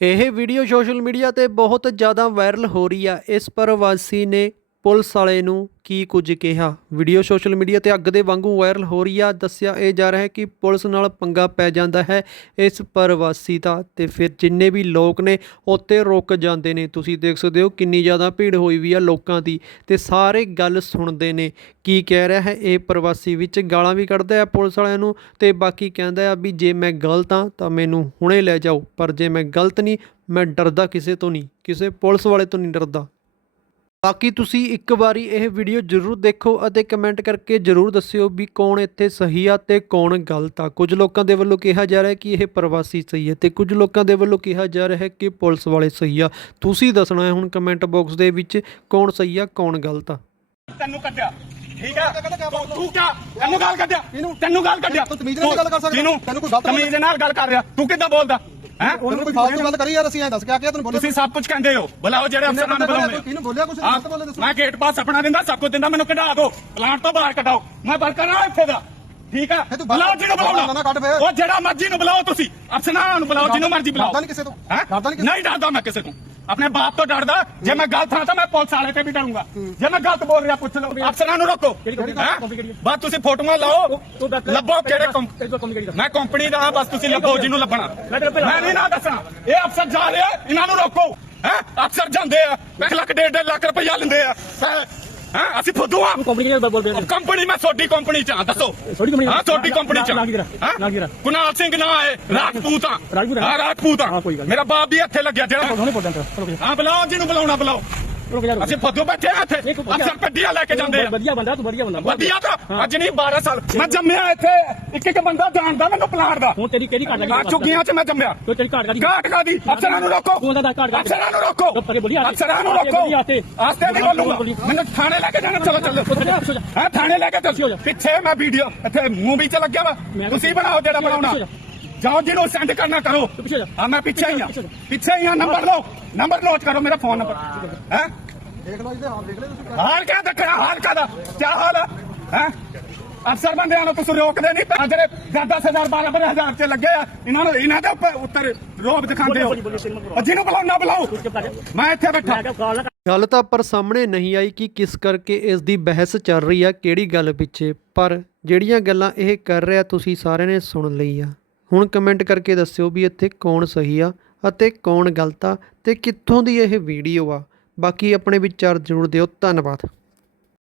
ਇਹ video social media ਤੇ ਬਹੁਤ ਜ਼ਿਆਦਾ ਵਾਇਰਲ ਹੋ ਰਹੀ ਆ। ਇਸ ਪ੍ਰਵਾਸੀ ਨੇ ਪੁਲਿਸ ਵਾਲੇ ਨੂੰ ਕੀ ਕੁਝ ਕਿਹਾ? ਵੀਡੀਓ ਸੋਸ਼ਲ ਮੀਡੀਆ ਤੇ ਅੱਗ ਦੇ ਵਾਂਗੂ ਵਾਇਰਲ ਹੋ ਰਹੀ ਆ। ਦੱਸਿਆ ਇਹ ਜਾ ਰਿਹਾ ਹੈ ਕਿ ਪੁਲਿਸ ਨਾਲ ਪੰਗਾ ਪੈ ਜਾਂਦਾ ਹੈ ਇਸ ਪ੍ਰਵਾਸੀ ਦਾ ਤੇ ਫਿਰ ਜਿੰਨੇ ਵੀ ਲੋਕ ਨੇ ਉੱਤੇ ਰੁਕ ਜਾਂਦੇ ਨੇ। ਤੁਸੀਂ ਦੇਖ ਸਕਦੇ ਹੋ ਕਿੰਨੀ ਜ਼ਿਆਦਾ ਭੀੜ ਹੋਈ ਵੀ ਆ ਲੋਕਾਂ ਦੀ ਤੇ ਸਾਰੇ ਗੱਲ ਸੁਣਦੇ ਨੇ। ਕੀ ਕਹਿ ਰਿਹਾ ਹੈ ਇਹ ਪ੍ਰਵਾਸੀ ਵਿੱਚ? ਗਾਲਾਂ ਵੀ ਕੱਢਦਾ ਹੈ ਪੁਲਿਸ ਵਾਲਿਆਂ ਨੂੰ ਤੇ ਬਾਕੀ ਕਹਿੰਦਾ ਆ ਵੀ ਜੇ ਮੈਂ ਗਲਤ ਹਾਂ ਤਾਂ ਮੈਨੂੰ ਹੁਣੇ ਲੈ ਜਾਓ। ਪਰ ਜੇ ਮੈਂ ਗਲਤ ਨਹੀਂ, ਮੈਂ ਡਰਦਾ ਕਿਸੇ ਤੋਂ ਨਹੀਂ। ਕਿਸੇ ਪੁਲਿਸ ਵਾਲੇ ਤੋਂ ਨਹੀਂ ਡਰਦਾ। ਬਾਕੀ ਤੁਸੀਂ ਇੱਕ ਵਾਰੀ ਇਹ ਵੀਡੀਓ ਜ਼ਰੂਰ ਦੇਖੋ ਅਤੇ ਕਮੈਂਟ ਕਰਕੇ ਜ਼ਰੂਰ ਦੱਸਿਓ ਵੀ ਕੌਣ ਇੱਥੇ ਸਹੀ ਆ ਤੇ ਕੌਣ ਗਲਤ ਆ। ਕੁਝ ਲੋਕਾਂ ਦੇ ਵੱਲੋਂ ਕਿਹਾ ਜਾ ਰਿਹਾ ਹੈ ਕਿ ਇਹ ਪ੍ਰਵਾਸੀ ਸਹੀ ਹੈ ਤੇ ਕੁਝ ਲੋਕਾਂ ਦੇ ਵੱਲੋਂ ਕਿਹਾ ਜਾ ਰਿਹਾ ਹੈ ਕਿ ਪੁਲਿਸ ਵਾਲੇ ਸਹੀ ਆ। ਤੁਸੀਂ ਦੱਸਣਾ ਹੈ ਹੁਣ ਕਮੈਂਟ ਬਾਕਸ ਦੇ ਵਿੱਚ ਕੌਣ ਸਹੀ ਆ ਕੌਣ ਗਲਤ ਆ। ਤੈਨੂੰ ਕੱਢਿਆ ਠੀਕ ਹੈ ਤੂੰ- ਕਿਆ? ਤੈਨੂੰ ਗੱਲ ਕੱਢਿਆ? ਤੈਨੂੰ ਗੱਲ ਕੱਢਿਆ? ਤੂੰ ਤਮੀਜ਼ ਨਾਲ ਗੱਲ ਕਰ ਸਕਦਾ। ਕਿਹਨੂੰ? ਤੈਨੂੰ ਕੋਈ ਗਲਤ ਤਮੀਜ਼ ਨਾਲ ਗੱਲ ਕਰ ਰਿਹਾ। ਤੂੰ ਕਿੱਦਾਂ ਬੋਲਦਾ? ਹੈ? ਉਹਨੂੰ ਕੋਈ ਫਾਲਤੂ ਗੱਲ ਕਰੀ ਯਾਰ ਅਸੀਂ ਐਂ ਦੱਸ ਕੇ ਆ ਕੇ ਤੈਨੂੰ ਬੋਲੇ ਤੁਸੀਂ ਸਭ ਕੁਝ ਕਹਿੰਦੇ ਹੋ। ਬੁਲਾਓ ਜਿਹੜੇ ਅਫਸਰਾਂ ਨੂੰ ਬੁਲਾਉਂਦੇ ਕਿਹਨੂੰ ਬੋਲਿਆ ਕੁਛ ਆਹ, ਗਲਤ ਬੋਲੇ ਦੱਸੋ। ਮੈਂ ਗੇਟ ਪਾਸ ਆਪਣਾ ਦਿੰਦਾ ਸਭ ਕੁਝ ਦਿੰਦਾ ਮੈਨੂੰ ਕਢਾ ਦਿਓ। ਪਲਾਂਟ ਤੋਂ ਬਾਹਰ ਕਢਾਓ। ਮੈਂ ਵਰਕਰ ਆ ਇੱਥੇ ਦਾ। ਠੀਕ ਬੁਲਾਓ ਜਿਹਨੂੰ ਬੁਲਾਉਣਾ। ਫੇਰ। ਉਹ ਜਿਹੜਾ ਮਰਜ਼ੀ ਨੂੰ ਬੁਲਾਓ ਤੁਸੀਂ। ਅਫਸਰਾਂ ਨੂੰ ਬੁਲਾਓ ਜਿਹਨੂੰ ਮਰਜ਼ੀ ਬੁਲਾਓ। ਨਹੀਂ ਕਿਸੇ ਤੋਂ। ਨਹੀਂ ਡਰਦਾ ਮੈਂ ਕਿਸੇ ਤੋਂ। ਆਪਣੇ ਬਾਪ ਤੋਂ ਡਰਦਾ ਜੇ ਮੈਂ ਗਲਤ ਹਾਂ ਤਾਂ ਮੈਂ ਪੁਲਿਸ ਵਾਲੇ ਤੇ ਵੀ ਡਰੂੰਗਾ। ਜੇ ਮੈਂ ਗਲਤ ਬੋਲ ਰਿਹਾ ਪੁੱਛ ਲਓ ਅਫਸਰਾਂ ਨੂੰ ਰੋਕੋ? ਬਸ ਤੁਸੀਂ ਫੋਟੋਆਂ ਲਾਓ ਲੱਭੋ ਕਿਹੜੇ ਕੰਪਨੀ ਮੈਂ ਕੰਪਨੀ ਦਾ ਹਾਂ ਬਸ ਤੁਸੀਂ ਲੱਭੋ ਜਿਹਨੂੰ ਲੱਭਣਾ। ਮੈਂ ਨਹੀਂ ਨਾ ਦੱਸਣਾ। ਇਹ ਅਫਸਰ ਜਾ ਰਹੇ ਇਹਨਾਂ ਨੂੰ ਰੋਕੋ। ਹੈ? ਅਫਸਰ ਜਾਂਦੇ ਆ ਇੱਕ ਲੱਖ ਡੇਢ ਡੇਢ ਲੱਖ ਰੁਪਇਆ ਲੈਂਦੇ ਆ। ਹੈ ਅਸੀਂ ਫੁੱਦੂ ਆ ਕੰਪਨੀ ਕਿਹੜਾ ਬੋਲਦੇ ਨੇ ਕੰਪਨੀ ਮੈਂ ਛੋਟੀ ਕੰਪਨੀ ਚ ਹਾਂ ਦੱਸੋ ਛੋਟੀ company ਚ? ਹਾਂ ਛੋਟੀ ਕੰਪਨੀ ਚ? ਹੈਂ? ਕੁਨਾਲ ਸਿੰਘ ਨਾਂ ਹੈ ਰਾਜਪੂਤ ਆ ਰਾਜਪੂਤ ਆ? ਰਾਜਪੂਤ ਕੋਈ ਗੱਲ ਆ। ਮੇਰਾ ਬਾਪ ਵੀ ਇੱਥੇ ਲੱਗਿਆ ਜਿਹੜਾ ਹਾਂ ਬੁਲਾਓ ਜਿਹਨੂੰ ਬੁਲਾਉਣਾ ਬੁਲਾਓ ਰੁਕ ਜਾ ਅਸੀਂ ਫੱਦੂ ਬੈਠੇ ਆ ਇੱਥੇ। ਇੱਕ ਵਧੀਆ- ਅਫਸਰ ਗੱਡੀਆਂ ਲੈ ਕੇ ਜਾਂਦੇ ਆ। ਵਧੀਆ ਬੰਦਾ ਤੂੰ ਵਧੀਆ ਬੰਦਾ ਵਧੀਆ ਤਾਂ। ਅੱਜ ਨਹੀਂ 12 ਸਾਲ। ਮੈਂ ਜੰਮਿਆ ਇੱਥੇ। ਇੱਕ ਇੱਕ ਬੰਦਾ ਜਾਣਦਾ ਮੈਨੂੰ ਪਲਾਟ ਦਾ। ਹੁਣ ਤੇਰੀ ਕਿਹੜੀ ਘਾਟ ਆ ਲੱਗੀ ਚੁੱਕੀਆਂ ਚ ਮੈਂ ਜੰਮਿਆ। ਤੂੰ ਤੇਰੀ ਘਾਟ ਕਾਦੀ ਘਾਟ ਕਾਦੀ ਅਫਸਰਾਂ ਨੂੰ ਰੋਕੋ। ਤੂੰ ਉਹਦਾ ਘਾਟ ਅਫਸਰਾਂ ਨੂੰ ਰੋਕੋ। ਤੂੰ ਪਰੇ ਬੋਲੀ ਆਤੇ। ਅਫਸਰਾਂ ਨੂੰ ਰੋਕੋ। ਆਸਤੇ ਨਹੀਂ ਬੋਲੂਗਾ। ਬੋਲੀ। ਮੈਨੂੰ ਥਾਣੇ ਲੈ ਕੇ ਜਾਣਾ। ਚਲੋ ਚਲੋ। ਉੱਥੇ। ਹਾਂ ਥਾਣੇ ਲੈ ਕੇ ਚੱਲ। ਪਿੱਛੇ ਮੈਂ ਵੀਡੀਓ ਇੱਥੇ ਮੂਵੀ ਚ ਲੱਗਿਆ ਵਾ। ਤੁਸੀਂ ਬਣਾਓ ਜਿਹੜਾ ਬਣਾਉਣਾ। ਜਾਓ ਜਿਹਨੂੰ ਸੈਂਡ ਕਰਨਾ ਕਰੋ। ਤੂੰ ਪਿੱਛੇ ਹੋ ਜਾ। ਹਾਂ ਮੈਂ ਪਿੱਛੇ ਹੀ ਆ ਪਿੱਛੇ ਹੋ ਆ ਨੰਬਰ ਲਓ। ਨੰਬਰ ਨੋਟ ਕਰੋ ਮੇਰਾ ਫੋਨ ਨੰਬਰ ਹੈ? ਦੇਖ ਲਓ ਇਹਦੇ ਹਾਲ ਦੇਖ ਲੈ ਤੁਸੀਂ। ਹਾਲ ਕਿਆ ਦੇਖਣਾ ਹਾਲ ਕਾਦਾ ਕੀ ਹਾਲ ਹੈ ਹੈ? ਅਫਸਰ ਬੰਦਿਆਂ ਨੂੰ ਤੁਸੀਂ ਰੋਕਦੇ ਨਹੀਂ ਆਹ ਜਿਹੜੇ 10-10000 12-12000 ਚ ਲੱਗੇ ਆ ਇਹਨਾਂ ਨੂੰ ਇਹਨਾਂ ਦੇ ਉੱਪਰ ਉੱਤਰ ਰੋਬ ਦਿਖਾਉਂਦੇ ਹੋ। ਜਿਹਨੂੰ ਬੁਲਾਉਣਾ ਬੁਲਾਓ। ਚੁੱਪ ਕਰ ਮੈਂ ਇੱਥੇ ਬੈਠਾ। ਨਾ ਗੱਲ ਤਾਂ ਪਰ ਸਾਹਮਣੇ ਨਹੀਂ ਆਈ ਕਿ ਕਿਸ ਕਰਕੇ ਇਸ ਦੀ ਬਹਿਸ ਚੱਲ ਰਹੀ ਆ ਕਿਹੜੀ ਗੱਲ ਪਿੱਛੇ। ਪਰ ਜਿਹੜੀਆਂ ਗੱਲਾਂ ਇਹ ਕਰ ਰਿਹਾ ਤੁਸੀਂ ਸਾਰਿਆਂ ਨੇ ਸੁਣ ਲਈ ਆ ਹੁਣ ਕਮੈਂਟ ਕਰਕੇ ਦੱਸਿਓ ਵੀ ਇੱਥੇ ਕੌਣ ਸਹੀ ਆ ਅਤੇ ਕੌਣ ਗਲਤ ਆ ਤੇ ਕਿੱਥੋਂ ਦੀ ਇਹ ਵੀਡੀਓ ਆ। ਬਾਕੀ ਆਪਣੇ ਵਿਚਾਰ ਜ਼ਰੂਰ ਦਿਓ। ਧੰਨਵਾਦ।